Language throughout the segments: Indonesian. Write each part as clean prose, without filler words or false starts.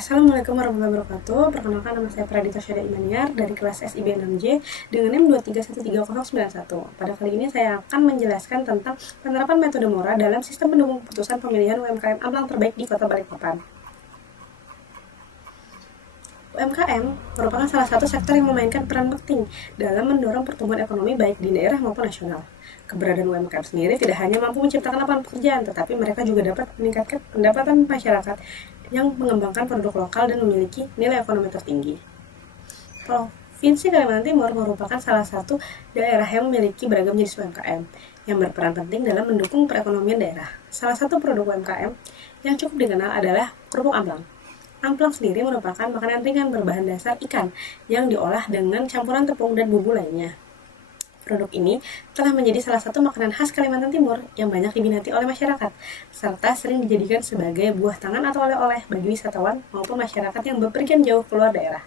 Assalamualaikum warahmatullahi wabarakatuh. Perkenalkan, nama saya Pradita Syada Imaniar dari kelas SIB 6J dengan NIM 2313091. Pada kali ini saya akan menjelaskan tentang penerapan metode Mora dalam sistem pendukung keputusan pemilihan UMKM Amplang terbaik di Kota Balikpapan. UMKM merupakan salah satu sektor yang memainkan peran penting dalam mendorong pertumbuhan ekonomi baik di daerah maupun nasional. Keberadaan UMKM sendiri tidak hanya mampu menciptakan lapangan pekerjaan, tetapi mereka juga dapat meningkatkan pendapatan masyarakat yang mengembangkan produk lokal dan memiliki nilai ekonomi tertinggi. Provinsi Kalimantan Timur merupakan salah satu daerah yang memiliki beragam jenis UMKM yang berperan penting dalam mendukung perekonomian daerah. Salah satu produk UMKM yang cukup dikenal adalah kerupuk amplang. Amplang sendiri merupakan makanan ringan berbahan dasar ikan yang diolah dengan campuran tepung dan bumbu lainnya. Produk ini telah menjadi salah satu makanan khas Kalimantan Timur yang banyak diminati oleh masyarakat, serta sering dijadikan sebagai buah tangan atau oleh-oleh bagi wisatawan maupun masyarakat yang bepergian jauh keluar daerah.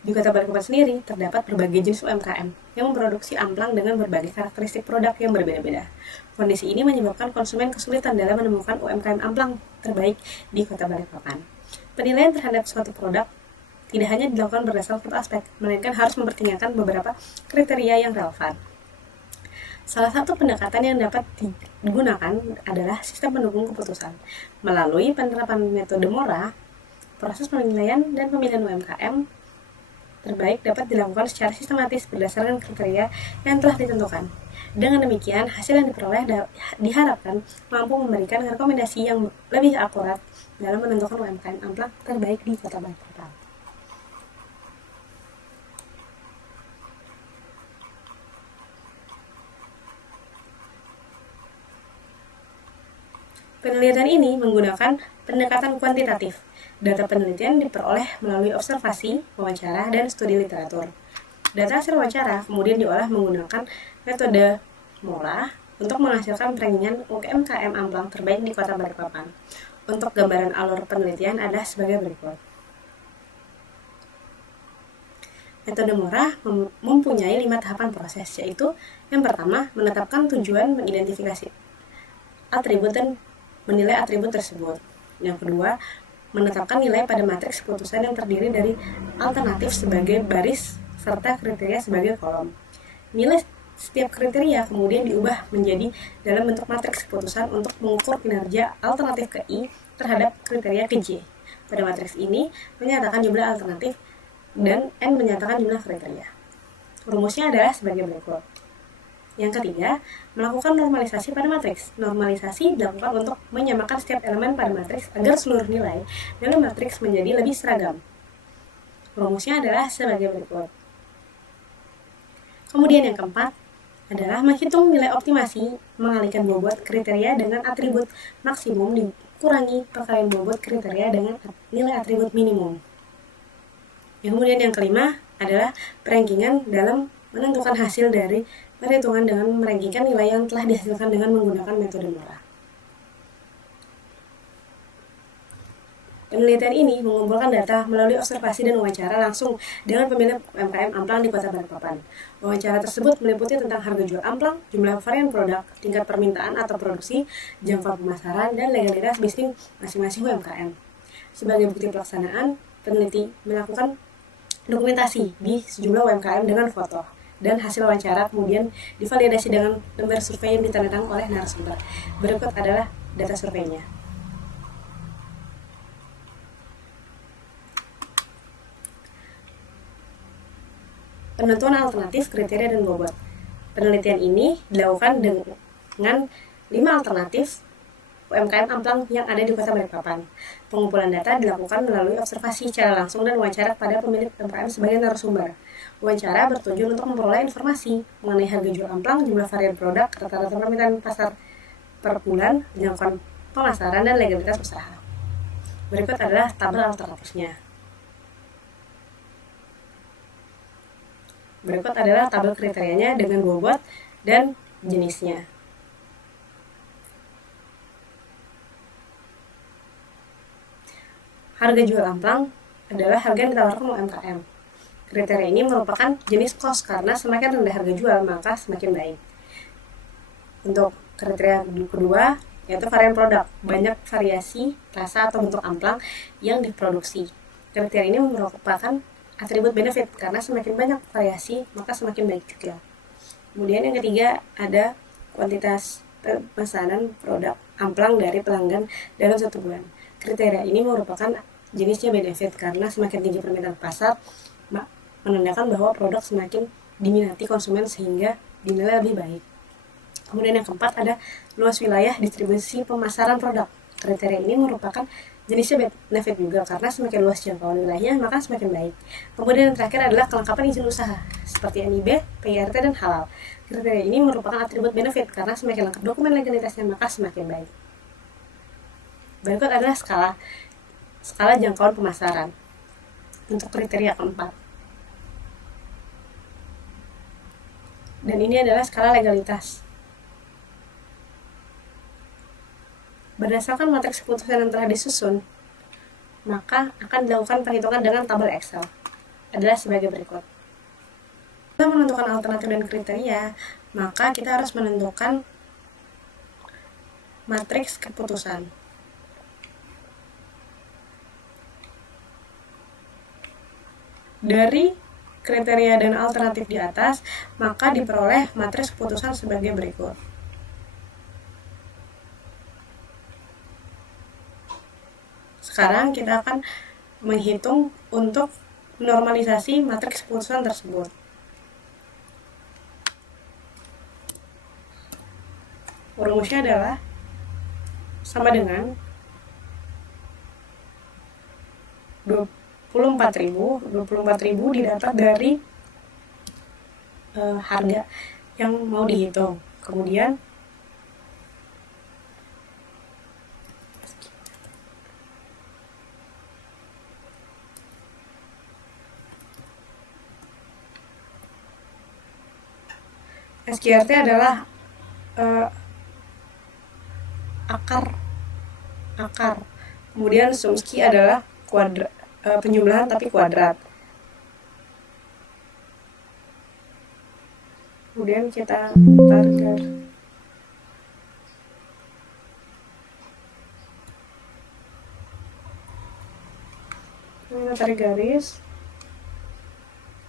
Di Kota Balikpapan sendiri, terdapat berbagai jenis UMKM yang memproduksi amplang dengan berbagai karakteristik produk yang berbeda-beda. Kondisi ini menyebabkan konsumen kesulitan dalam menemukan UMKM amplang terbaik di Kota Balikpapan. Penilaian terhadap suatu produk tidak hanya dilakukan berdasarkan satu aspek, melainkan harus mempertimbangkan beberapa kriteria yang relevan. Salah satu pendekatan yang dapat digunakan adalah sistem pendukung keputusan. Melalui penerapan metode Mora, proses penilaian dan pemilihan UMKM terbaik dapat dilakukan secara sistematis berdasarkan kriteria yang telah ditentukan. Dengan demikian, hasil yang diperoleh diharapkan mampu memberikan rekomendasi yang lebih akurat dalam menentukan UMKM amplang terbaik di Kota Balikpapan. Penelitian ini menggunakan pendekatan kuantitatif. Data penelitian diperoleh melalui observasi, wawancara, dan studi literatur. Data hasil wawancara kemudian diolah menggunakan metode Mora untuk menghasilkan rankingan UMKM amplang terbaik di Kota Balikpapan. Untuk gambaran alur penelitian adalah sebagai berikut. Metode Mora mempunyai 5 tahapan proses, yaitu yang pertama, menetapkan tujuan, mengidentifikasi atribut dan menilai atribut tersebut. Yang kedua, menetapkan nilai pada matriks keputusan yang terdiri dari alternatif sebagai baris serta kriteria sebagai kolom. Nilai setiap kriteria kemudian diubah menjadi dalam bentuk matriks keputusan untuk mengukur kinerja alternatif ke I terhadap kriteria ke J. Pada matriks ini menyatakan jumlah alternatif dan N menyatakan jumlah kriteria. Rumusnya adalah sebagai berikut. Yang ketiga, melakukan normalisasi pada matriks. Normalisasi dilakukan untuk menyamakan setiap elemen pada matriks agar seluruh nilai dalam matriks menjadi lebih seragam. Rumusnya adalah sebagai berikut. Kemudian yang keempat adalah menghitung nilai optimasi, mengalihkan bobot kriteria dengan atribut maksimum dikurangi perkalian bobot kriteria dengan nilai atribut minimum. Yang kemudian yang kelima adalah perankingan dalam menentukan hasil dari perhitungan dengan merankingkan nilai yang telah dihasilkan dengan menggunakan metode Mora. Penelitian ini mengumpulkan data melalui observasi dan wawancara langsung dengan pemilik UMKM amplang di Kota Balikpapan. Wawancara tersebut meliputi tentang harga jual amplang, jumlah varian produk, tingkat permintaan atau produksi, jangkauan pemasaran, dan legalitas bisnis masing-masing UMKM. Sebagai bukti pelaksanaan, peneliti melakukan dokumentasi di sejumlah UMKM dengan foto, dan hasil wawancara kemudian divalidasi dengan lembar survei yang ditandatangani oleh narasumber. Berikut adalah data surveinya. Penentuan alternatif, kriteria, dan bobot. Penelitian ini dilakukan dengan 5 alternatif UMKM amplang yang ada di Kota Balikpapan. Pengumpulan data dilakukan melalui observasi secara langsung dan wawancara pada pemilik UMKM sebagai narasumber. Wawancara bertujuan untuk memperoleh informasi mengenai harga jual amplang, jumlah varian produk, rata-rata permintaan pasar per bulan, jangkauan pemasaran, dan legalitas usaha. Berikut adalah tabel alternatifnya. Berikut adalah tabel kriterianya dengan bobot dan jenisnya. Harga jual amplang adalah harga yang ditawarkan UMKM. Kriteria ini merupakan jenis kos karena semakin rendah harga jual maka semakin baik. Untuk kriteria kedua, yaitu varian produk, banyak variasi, rasa atau bentuk amplang yang diproduksi. Kriteria ini merupakan atribut benefit, karena semakin banyak variasi, maka semakin baik juga. Kemudian yang ketiga ada kuantitas pemesanan produk amplang dari pelanggan dalam 1 bulan. Kriteria ini merupakan jenisnya benefit, karena semakin tinggi permintaan pasar, menandakan bahwa produk semakin diminati konsumen sehingga dinilai lebih baik. Kemudian yang keempat ada luas wilayah distribusi pemasaran produk. Kriteria ini merupakan jenisnya benefit juga, karena semakin luas jangkauan wilayahnya maka semakin baik. Kemudian yang terakhir adalah kelengkapan izin usaha seperti NIB, PIRT, dan halal. Kriteria ini merupakan atribut benefit, karena semakin lengkap dokumen legalitasnya maka semakin baik. Berikut adalah skala jangkauan pemasaran untuk kriteria keempat. Dan ini adalah skala legalitas. Berdasarkan matriks keputusan yang telah disusun, maka akan dilakukan perhitungan dengan tabel Excel. Adalah sebagai berikut. Kita menentukan alternatif dan kriteria, maka kita harus menentukan matriks keputusan. Dari kriteria dan alternatif di atas, maka diperoleh matriks keputusan sebagai berikut. Sekarang kita akan menghitung untuk normalisasi matriks keputusan tersebut. Rumusnya adalah sama dengan 24.000 didapat dari harga yang mau dihitung. Kemudian SQRT adalah akar. Kemudian Chomsky adalah penjumlahan tapi kuadrat. Kemudian kita tarik garis. Kita tarik garis,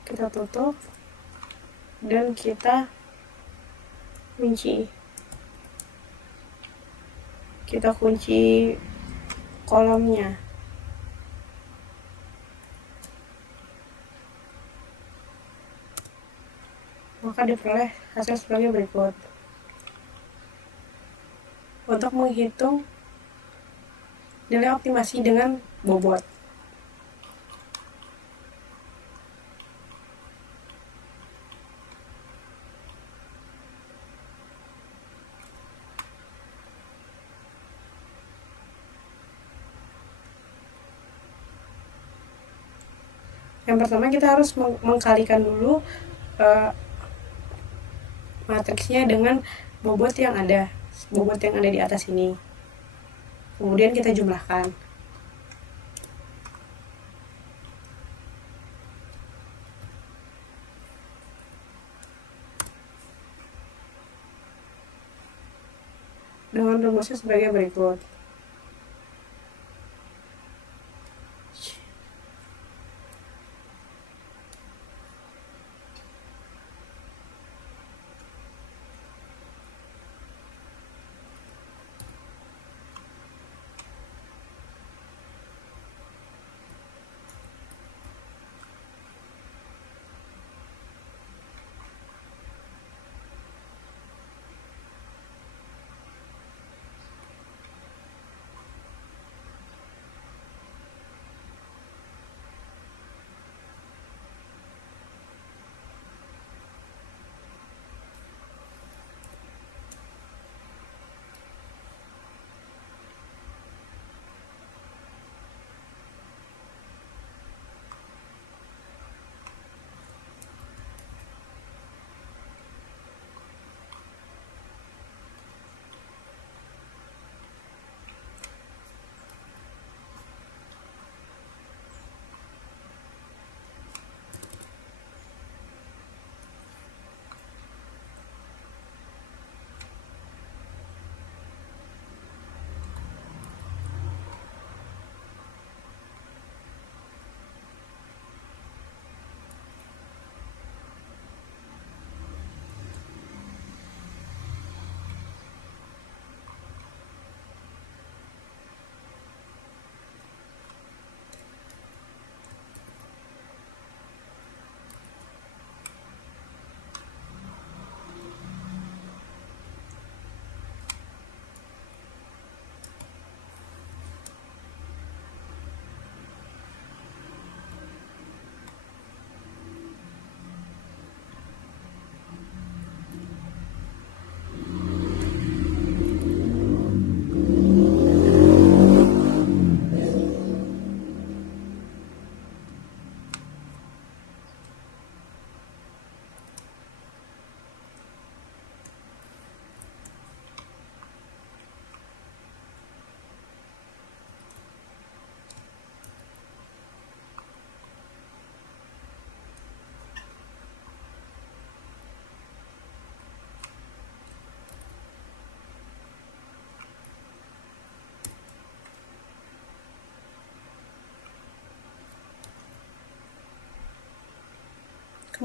kita tutup, dan kita kunci kolomnya. Maka diperoleh hasil sebagai berikut. Untuk menghitung nilai optimasi dengan bobot. Yang pertama kita harus mengkalikan dulu matriksnya dengan bobot yang ada di atas ini. Kemudian kita jumlahkan. Dengan rumusnya sebagai berikut.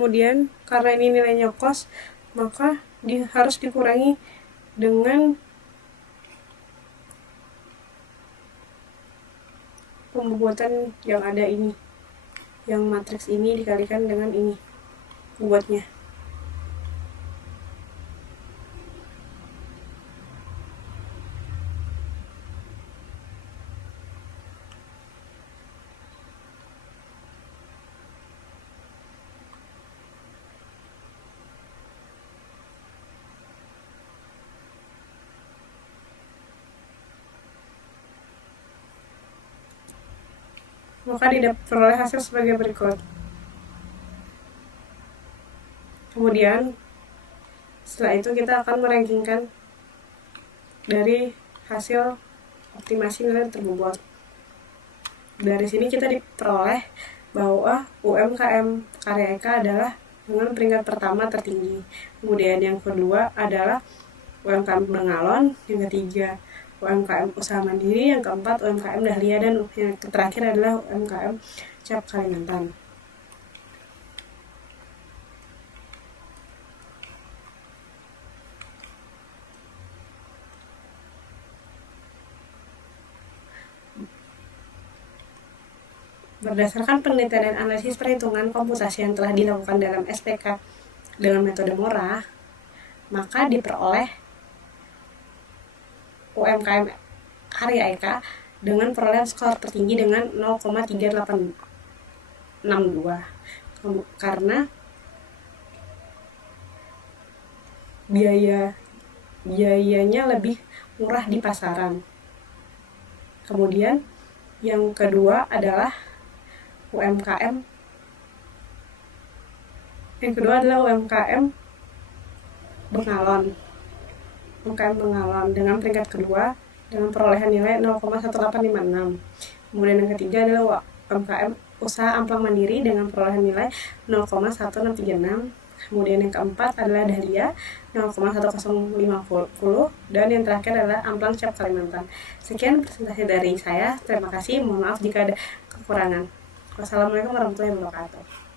Kemudian karena ini nilainya kos, maka harus dikurangi dengan pembuatan yang ada ini, yang matriks ini dikalikan dengan ini buatnya. Maka diperoleh hasil sebagai berikut. Kemudian setelah itu kita akan merankingkan dari hasil optimasi nilai terbobot. Dari sini kita diperoleh bahwa UMKM Karya Eka adalah dengan peringkat pertama tertinggi. Kemudian yang kedua adalah UMKM Bengalon, yang ketiga UMKM Usaha Mandiri, yang keempat UMKM Dahlia, dan yang terakhir adalah UMKM Cap Kalimantan. Berdasarkan penelitian dan analisis perhitungan komputasi yang telah dilakukan dalam SPK dengan metode Mora, maka diperoleh UMKM Karya Eka dengan perolehan skor tertinggi dengan 0,3862, karena biayanya lebih murah di pasaran. Kemudian yang kedua adalah UMKM Bengalon. UMKM Bengalon dengan peringkat kedua dengan perolehan nilai 0,1856. Kemudian yang ketiga adalah UMKM Usaha Amplang Mandiri dengan perolehan nilai 0,1636. Kemudian yang keempat adalah Dahlia 0,1050, dan yang terakhir adalah Amplang Cap Kalimantan. Sekian presentasi dari saya. Terima kasih. Mohon maaf jika ada kekurangan. Wassalamualaikum warahmatullahi wabarakatuh.